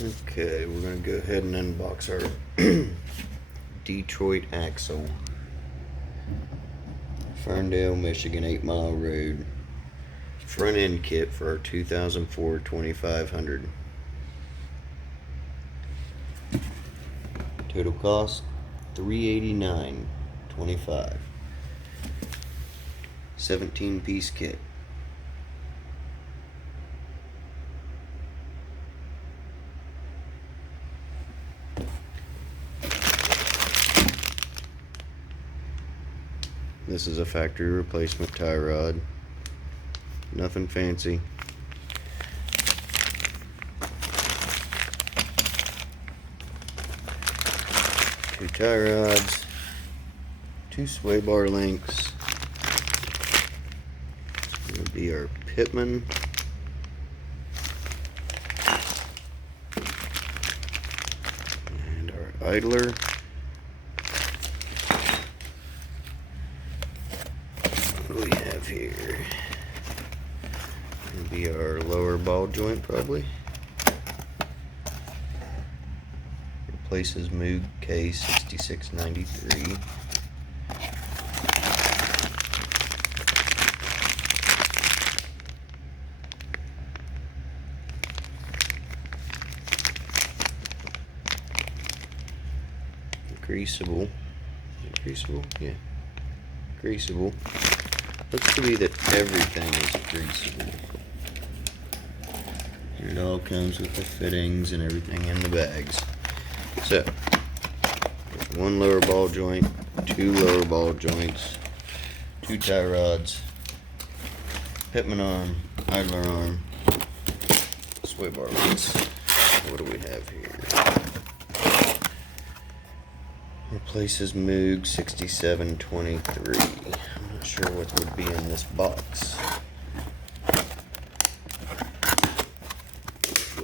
Okay, we're going to go ahead and unbox our Detroit axle. Ferndale, Michigan, 8 Mile Road. Front end kit for our 2004 2500. Total cost $389.25. 17-piece kit. This is a factory replacement tie rod. Nothing fancy. Two tie rods, two sway bar links. It's going to be our Pitman. And our idler. What do we have here? Going to be our lower ball joint probably. Replaces MOOG K6693. Greasable. Is it greasable? Yeah. Greasable. Looks to be that everything is greasable. It all comes with the fittings and everything in the bags. So, one lower ball joint, two lower ball joints, two tie rods, Pitman arm, idler arm, sway bar links. What do we have here? Replaces MOOG 6723. I'm not sure what would be in this box.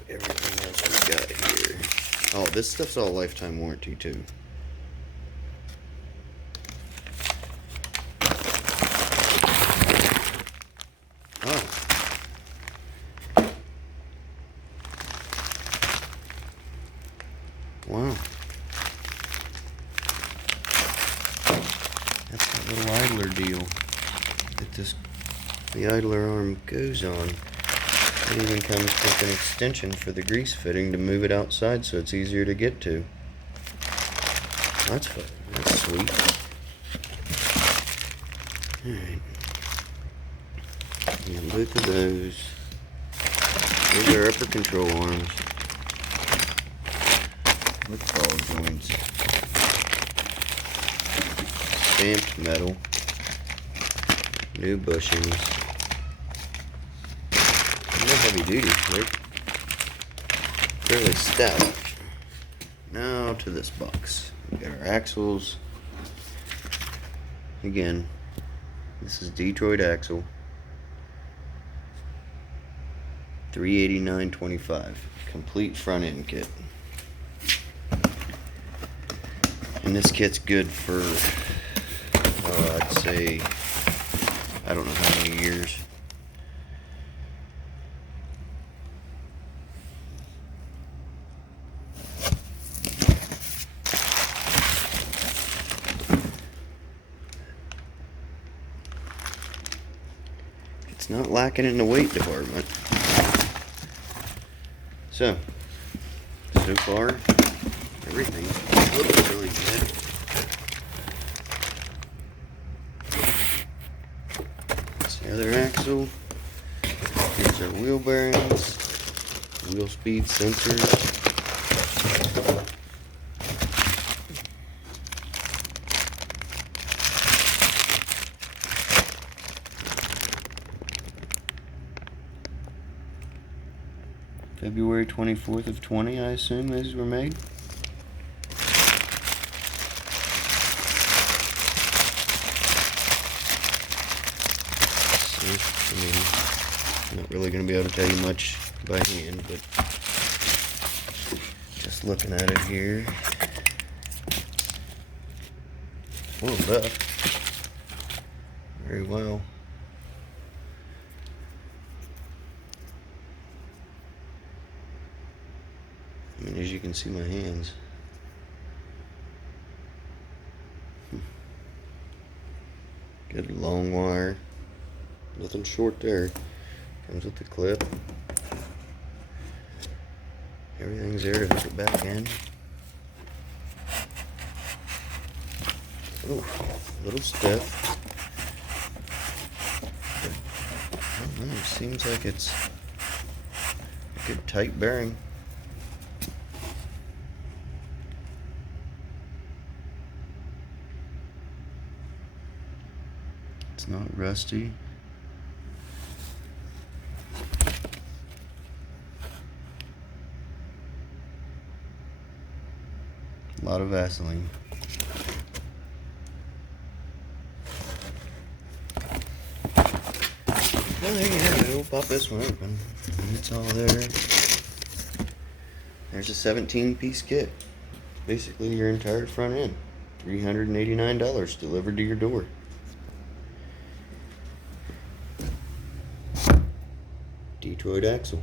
Everything else we got here. Oh, this stuff's all lifetime warranty too. Oh. Wow. That's that little idler deal that the idler arm goes on. It even comes with an extension for the grease fitting to move it outside so it's easier to get to. That's fun. That's sweet. Alright. And both of those are upper control arms with ball joints. Stamped metal. New bushings. They're heavy duty. They're fairly stout. Now to this box. We got our axles. Again, this is Detroit axle. $389.25. Complete front end kit. And this kit's good for, I'd say, I don't know how many years. It's not lacking in the weight department. So far, everything looks really good. That's the other axle. Here's our wheel bearings, wheel speed sensors. February 24th of 20, I assume these were made. So, I mean, I'm not really going to be able to tell you much by hand, but just looking at it here. Pulled up very well. I mean, as you can see my hands. Good long wire. Nothing short there. Comes with the clip. Everything's there to hook it back in. Ooh, a little stiff. I don't know, it seems like it's a good tight bearing. It's not rusty. A lot of Vaseline. Well, there you have it. We'll pop this one open. And it's all there. There's a 17-piece kit. Basically your entire front end. $389 delivered to your door. Detroit axle.